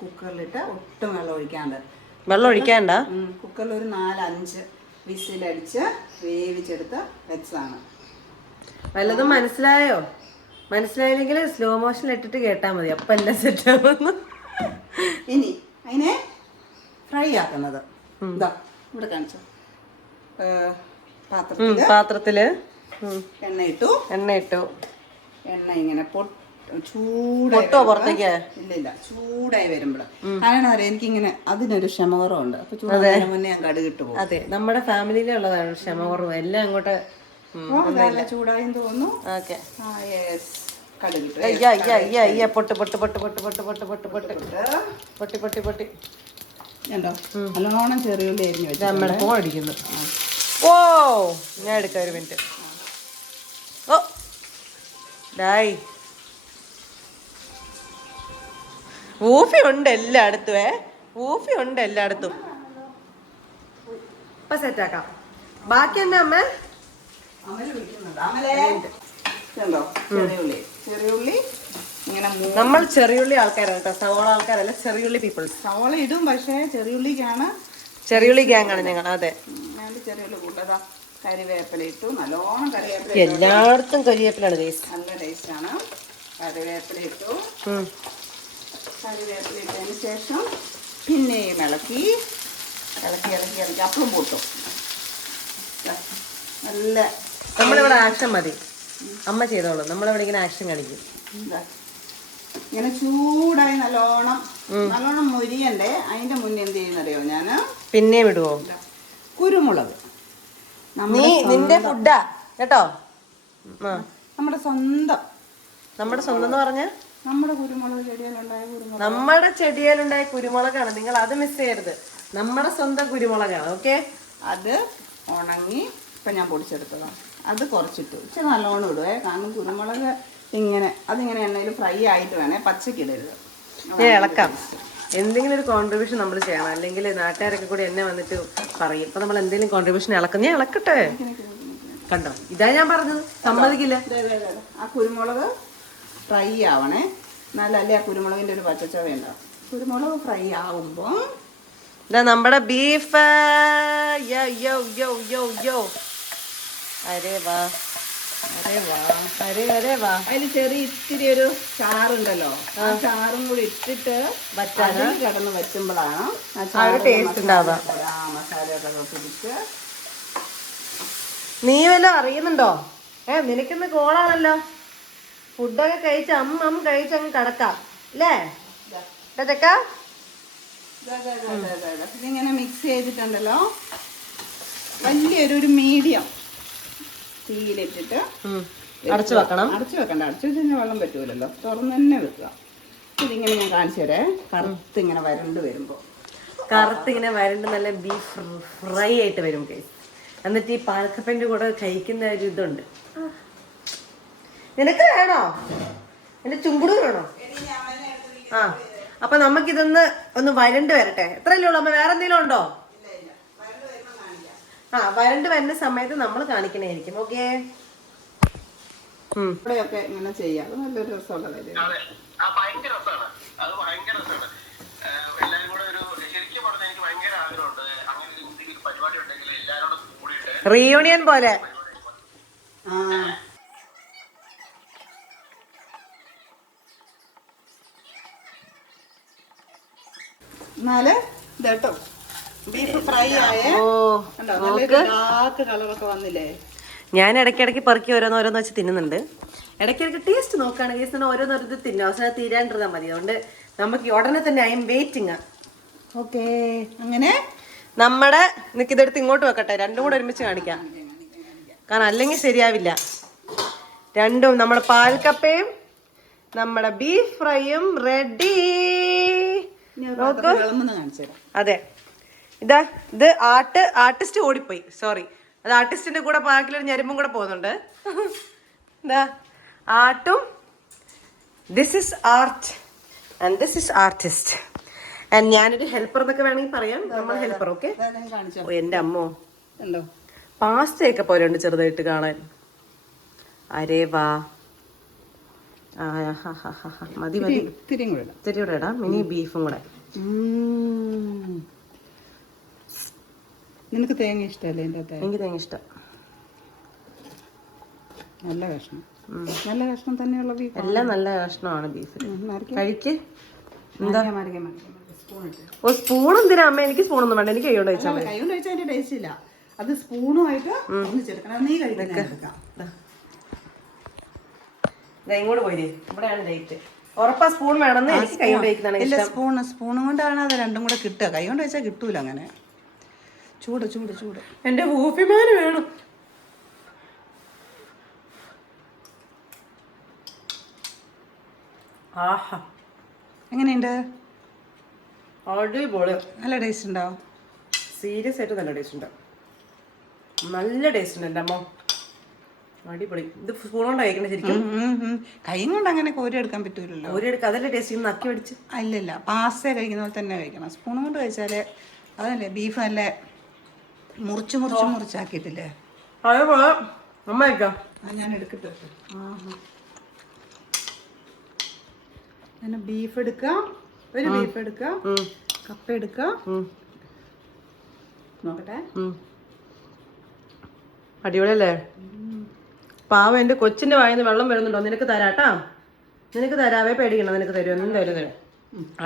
Speaker 2: കുക്കറിലിട്ട് ഒട്ടും വെള്ളം ഒഴിക്കാണ്ട്.
Speaker 1: വെള്ളം ഒഴിക്കാണ്ട?
Speaker 2: കുക്കറിൽ ഒരു നാലഞ്ച് വിസിലടിച്ച് വേവിച്ചെടുത്ത് വെച്ചതാണ്.
Speaker 1: വല്ലതും മനസ്സിലായോ? മനസ്സിലായില്ലെങ്കിൽ സ്ലോ മോഷൻ ഇട്ടിട്ട് കേട്ടാൽ മതി. അപ്പൊ എല്ലാം സെറ്റ് ആവുന്നു?
Speaker 2: ഇനി അതിനെ ഫ്രൈ ആക്കുന്നത്. ഇതാ ഇവിടെ കാണിച്ചു. പാത്രത്തിൽ
Speaker 1: പാത്രത്തിൽ.
Speaker 2: എണ്ണ ഇട്ടു
Speaker 1: എണ്ണ ഇട്ടു
Speaker 2: എണ്ണ ഇങ്ങനെ ചൂടോ ചൂടായി
Speaker 1: പുറത്തേക്ക്?
Speaker 2: ഇല്ല ഇല്ല ചൂടായി വരുമ്പോൾ കാരണം അറിയാം എനിക്കിങ്ങനെ അതിനൊരു ക്ഷമ കുറവുണ്ട്. അപ്പൊ ചൂടായ മുന്നേ ഞാൻ കടുകിട്ട് പോകും.
Speaker 1: അതെ. നമ്മുടെ ഫാമിലിയിലുള്ളതാണ് ക്ഷമ കുറവ്. എല്ലാം അങ്ങോട്ട്
Speaker 2: നല്ല ചൂടായി തോന്നുന്നു.
Speaker 1: ഓക്കെ. അയ്യ അയ്യ അയ്യ അയ്യ പൊട്ട് പൊട്ട് പൊട്ട് പൊട്ട് പൊട്ട് പൊട്ട് പൊട്ട് പൊട്ട്. പൊട്ടി പൊട്ടി. പൊട്ടി
Speaker 2: നല്ലോണം ചെറിയുള്ളി അരിഞ്ഞു വെച്ചു
Speaker 1: നമ്മുടെ ഫോൺ അടിക്കുന്നു. ഓ ഞാൻ എടുക്കാം ഒരു മിനിറ്റ്. ഓ. ഡായ്. ഊഫി ഉണ്ട് എല്ലായിടത്തും ഏ? ഊഫി ഉണ്ട് എല്ലായിടത്തും. ഇപ്പൊ സെറ്റാക്കാം ബാക്കി എന്നാ അമ്മ?
Speaker 2: കണ്ടോ ചെറിയുള്ളി ചെറിയുള്ളി ഇങ്ങനെ
Speaker 1: നമ്മൾ ചെറിയുള്ളി ആൾക്കാരാണ് കേട്ടോ. സവോള ആൾക്കാരല്ല ചെറിയുള്ളി പീപ്പിൾ
Speaker 2: സവോള ഇടും പക്ഷേ ചെറിയുള്ളിക്കാണ്
Speaker 1: ചെറിയുള്ളി ഗ്യാങ് ആണ് ഞങ്ങൾ അതെ.
Speaker 2: ഞാൻ ചെറിയുള്ളി കൂട്ടതാ കരിവേപ്പില ഇട്ടു. നല്ലോണം കരിവേപ്പില
Speaker 1: എല്ലായിടത്തും കരിവേപ്പിലാണ് കേസ്
Speaker 2: നല്ല ടേസ്റ്റാണ് കറിവേപ്പില ഇട്ടു. കറിവേപ്പില ഇട്ടതിന് ശേഷം പിന്നെയും ഇളക്കി ഇളക്കി ഇളക്കി ഇളക്കി. അപ്പം പൂട്ടും നല്ല
Speaker 1: നമ്മളിവിടെ ആക്ഷൻ മതി. അമ്മ ചെയ്തോളൂ. നമ്മളിവിടെ ഇങ്ങനെ ആക്ഷൻ കാണിക്കും.
Speaker 2: ഇങ്ങനെ ചൂടായി നല്ലോണം നല്ലോണം മുരിയണ്ടേ? അതിന്റെ മുന്നേ എന്ത് ചെയ്യുന്നറിയോ ഞാൻ?
Speaker 1: പിന്നെ വിടുവോ?
Speaker 2: കുരുമുളക്.
Speaker 1: നീ നിന്റെ ഫുഡാ കേട്ടോ?
Speaker 2: നമ്മുടെ സ്വന്തം.
Speaker 1: നമ്മുടെ സ്വന്തം എന്ന് പറഞ്ഞ?
Speaker 2: നമ്മുടെ കുരുമുളക് ചെടിയിലുണ്ടായ കുരുമുളക്.
Speaker 1: നമ്മുടെ ചെടിയിലുണ്ടായ കുരുമുളകാണ്. നിങ്ങൾ അത് മിസ് ചെയ്യരുത്. നമ്മുടെ സ്വന്തം കുരുമുളകാണ് ഓക്കെ
Speaker 2: അത് ഉണങ്ങി ഇപ്പം ഞാൻ പൊടിച്ചെടുത്തതാണ്. അത് കുറച്ചിട്ടു. ഇച്ചിരി നല്ലോണം ഇടുവേ. കാരണം കുരുമുളക് ഇങ്ങനെ അതിങ്ങനെ എണ്ണയിൽ ഫ്രൈ ആയിട്ട് വേണേ ഇടരുത്.
Speaker 1: ഞാൻ ഇളക്കാം. എന്തെങ്കിലും ഒരു കോൺട്രിബ്യൂഷൻ നമ്മൾ ചെയ്യണം. അല്ലെങ്കിൽ നാട്ടുകാരൊക്കെ കൂടി എന്നെ വന്നിട്ട് പറയും. ഇപ്പൊ നമ്മൾ എന്തെങ്കിലും കോൺട്രിബ്യൂഷൻ ഇളക്കും. ഞാൻ ഇളക്കട്ടെ? കണ്ടോ? ഇതാ ഞാൻ പറഞ്ഞത്. സമ്മതിക്കില്ല.
Speaker 2: ആ കുരുമുളക് ഫ്രൈ ആവണേ. എന്നാലല്ലേ ആ കുരുമുളകിന്റെ ഒരു പച്ചച്ചവ ഉണ്ടാവും കുരുമുളക് ഫ്രൈ ആവുമ്പോൾ
Speaker 1: ഇതാ നമ്മുടെ ബീഫ്. യോ യോ യോ യോ യോ. അരേ വാ. അരേ വാ. അരേ അരേ വാ.
Speaker 2: അതിന് ചെറിയ ഇത്തിരി ഒരു ചാറുണ്ടല്ലോ. ആ ചാറും കൂടി ഇട്ടിട്ട് വറ്റാതെ കിടന്ന് വറ്റുമ്പോഴാണ് ആ
Speaker 1: ടേസ്റ്റ് ഉണ്ടാവുക
Speaker 2: ആ മസാലയൊക്കെ പിടിച്ച്
Speaker 1: നീ വല്ലതും അറിയുന്നുണ്ടോ? ഏ നിനക്കിന്ന് കോളാണല്ലോ. ഫുഡൊക്കെ കഴിച്ച് അമ്മ അമ്മ കഴിച്ച് അങ്ങ് കിടക്കാം. അല്ലേ ചക്ക.
Speaker 2: ഇതിങ്ങനെ മിക്സ് ചെയ്തിട്ടുണ്ടല്ലോ. വലിയൊരു മീഡിയം തീയിലിട്ടിട്ട്.
Speaker 1: അടച്ചു വെക്കണം.
Speaker 2: അടച്ചു വെക്കണ്ട. അടച്ചു വെച്ച് കഴിഞ്ഞാൽ വെള്ളം പറ്റൂലല്ലോ. തുറന്ന് തന്നെ വെക്കുക. ഇതിങ്ങനെ ഞാൻ കാണിച്ചു തരേ. കറുത്ത് ഇങ്ങനെ വരണ്ട് വരുമ്പോൾ
Speaker 1: കറുത്ത് ഇങ്ങനെ വരണ്ട് നല്ല ബീഫ് ഫ്രൈ ആയിട്ട് വരും കേസ് എന്നിട്ട് ഈ പാൽക്കപ്പന്റെ കൂടെ കഴിക്കുന്ന ഒരു ഇതുണ്ട്. നിനക്ക് വേണോ? എന്റെ ചുമ്പുട് വേണോ? ആ. അപ്പൊ നമുക്കിതൊന്ന് ഒന്ന് വരണ്ട് വരട്ടെ. എത്രയല്ലേ ഉള്ളൂ? അമ്മ വേറെ എന്തെങ്കിലും ഉണ്ടോ? ആ വരണ്ട് വരുന്ന സമയത്ത് നമ്മൾ കാണിക്കണേയിരിക്കും ഓക്കെ
Speaker 2: ഇവിടെയൊക്കെ ഇങ്ങനെ ചെയ്യാം. അത് നല്ലൊരു രസമുള്ള
Speaker 3: കാര്യമാണ്. ഭയങ്കര രസമാണ്. അത് ഭയങ്കര രസമാണ്. എല്ലാവരും കൂടെ ഒരു ശരിക്കും പറഞ്ഞാൽ എനിക്ക് ഭയങ്കര ആഗ്രഹമുണ്ട്. അങ്ങനെ ഒരു പരിപാടി ഉണ്ടെങ്കിൽ എല്ലാവരോടും കൂടിയിട്ട്
Speaker 1: റീയൂണിയൻ പോലെ.
Speaker 2: ആ. എന്നാൽ ഇതേട്ടോ. ബീഫ് ഫ്രൈ ആയേ. കളറൊക്കെ വന്നില്ലേ?
Speaker 1: ഞാൻ ഇടയ്ക്കിടയ്ക്ക് പെറുക്കി ഓരോന്നോരോന്ന് വെച്ച് തിന്നുന്നുണ്ട്. ഇടയ്ക്കിടയ്ക്ക് ടേസ്റ്റ് നോക്കുകയാണെങ്കിൽ തന്നെ ഇത് തിന്നും. അവസാനം തീരാണ്ടിരുന്നാൽ മതി. അതുകൊണ്ട് നമുക്ക് ഉടനെ തന്നെ ഐ എം വെയിറ്റിംഗ്. ഓക്കേ.
Speaker 2: അങ്ങനെ?
Speaker 1: നമ്മുടെ നിനക്ക് ഇതെടുത്ത് ഇങ്ങോട്ട് വെക്കട്ടെ. രണ്ടും കൂടെ ഒരുമിച്ച് കാണിക്കാം. കാരണം അല്ലെങ്കിൽ ശരിയാവില്ല. രണ്ടും നമ്മുടെ പാൽക്കപ്പയും നമ്മുടെ ബീഫ് ഫ്രൈയും റെഡി അതെ. ഇതാ ഇത് ആർട്ട് ആർട്ടിസ്റ്റ് ഓടിപ്പോയി. സോറി അത് ആർട്ടിസ്റ്റിന്റെ കൂടെ ബാക്കിലൊരു ഞരുമ്പും കൂടെ പോകുന്നുണ്ട്. ഇതാ ആർട്ടും. This is art and this is artist and ഞാനൊരു ഹെൽപ്പർ എന്നൊക്കെ വേണമെങ്കിൽ പറയാം. നമ്മൾ ഹെൽപ്പർ ഓക്കെ ഓ എന്റെ അമ്മോ.
Speaker 2: ഉണ്ടോ?
Speaker 1: പാസ്തയൊക്കെ പോലെ ഉണ്ട് ചെറുതായിട്ട് കാണാൻ. അരേ വാ. മതി മതി. ഇത്തിരി കൂടെ ഇടാം. മിനി ബീഫും കൂടെ.
Speaker 2: നിനക്ക് തേങ്ങ ഇഷ്ടമല്ലേ എന്റെ തേങ്ങ
Speaker 1: എനിക്ക് തേങ്ങ ഇഷ്ടം.
Speaker 2: നല്ല കഷ്ണം. നല്ല കഷ്ണം തന്നെയുള്ള ബീഫ്
Speaker 1: എല്ലാം നല്ല കഷ്ണമാണ് ബീഫ് കഴിക്ക്.
Speaker 2: ഇട്ട്.
Speaker 1: ഓ സ്പൂൺ എന്തിനാ? അമ്മ എനിക്ക് സ്പൂണൊന്നും വേണ്ട. എനിക്ക് കൈകൊണ്ട് വെച്ചാൽ മതി
Speaker 2: കൈ കൊണ്ട് വെച്ചാൽ അതിന്റെ ടേസ്റ്റ് ഇല്ല. അത് സ്പൂണുമായിട്ട് നീ
Speaker 1: ഇങ്ങോട്ട് പോയി ഇവിടെയാണ് ഡേറ്റ് ഉറപ്പാ സ്പൂൺ വേണമെന്ന് എനിക്ക് കൈ കൊണ്ട് കഴിക്കുന്നതാണ്
Speaker 2: ഇല്ല
Speaker 1: ഇഷ്ടം.
Speaker 2: സ്പൂൺ സ്പൂണും കൊണ്ടാണ് അത് രണ്ടും കൂടെ കിട്ടുക. കൈ കൊണ്ട് വെച്ചാൽ കിട്ടൂല അങ്ങനെ. ചൂട് ചൂട് ചൂട്.
Speaker 1: എന്റെ ഊഫിമാന് വേണം. ആഹാ.
Speaker 2: എങ്ങനെയുണ്ട്?
Speaker 1: അടിപൊളി.
Speaker 2: നല്ല ടേസ്റ്റ് ഉണ്ടോ?
Speaker 1: സീരിയസ് ആയിട്ട് നല്ല ടേസ്റ്റ് ഉണ്ട്. നല്ല ടേസ്റ്റ് ഉണ്ട് എന്റെ അമ്മ അടിപൊളി. ഇത് സ്പൂൺ കൊണ്ട് കഴിക്കണം ശരിക്കും.
Speaker 2: കൈ കൊണ്ട് അങ്ങനെ കോരി എടുക്കാൻ പറ്റൂലല്ലോ.
Speaker 1: കോരി എടുക്കുക അതല്ലേ ടേസ്റ്റ് നക്കി പിടിച്ച്
Speaker 2: അല്ലല്ല പാസ്ത കഴിക്കുന്ന പോലെ തന്നെ കഴിക്കണം. സ്പൂൺ കൊണ്ട് കഴിച്ചാൽ അതല്ലേ? ബീഫ് നല്ല മുറിച്ച് മുറിച്ച് മുറിച്ചാക്കിയതില്ലേ
Speaker 1: അതേപോലെ അമ്മ കഴിക്കാം
Speaker 2: ആ ഞാൻ എടുക്കട്ടെ. ഞാൻ ബീഫ് എടുക്കാം. ഒരു ബീഫ് എടുക്കാം. കപ്പ എടുക്കാം. നോക്കട്ടെ.
Speaker 1: അടിപൊളിയല്ലേ? പാവം എന്റെ കൊച്ചിന്റെ വായിന്ന് വെള്ളം വരുന്നുണ്ടോ? നിനക്ക് തരാട്ടാ നിനക്ക് തരാവേ പേടിക്കണം നിനക്ക് തരും എന്തായാലും തരും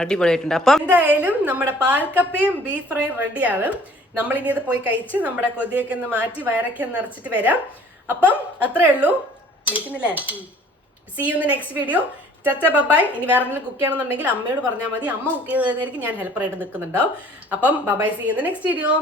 Speaker 1: അടിപൊളിയായിട്ടുണ്ട്. അപ്പം എന്തായാലും നമ്മുടെ പാൽക്കപ്പയും ബീഫ് ഫ്രൈ റെഡിയാണ് നമ്മൾ ഇനി അത് പോയി കഴിച്ച് നമ്മുടെ കൊതിയൊക്കെ ഒന്ന് മാറ്റി വയറൊക്കെ ഒന്ന് നിറച്ചിട്ട് വരാം. അപ്പം അത്രേ ഉള്ളൂ. വിളിക്കുന്നില്ലേ? സി യു നെക്സ്റ്റ് വീഡിയോ ചച്ച ബബായ് ഇനി വേറെ എന്തെങ്കിലും കുക്ക് ചെയ്യണമെന്നുണ്ടെങ്കിൽ അമ്മയോട് പറഞ്ഞാൽ മതി. അമ്മ കുക്ക് ചെയ്ത് തരുന്നതായിരിക്കും ഞാൻ ഹെൽപ്പറായിട്ട് നിൽക്കുന്നുണ്ടാവും. അപ്പം bye bye see you next video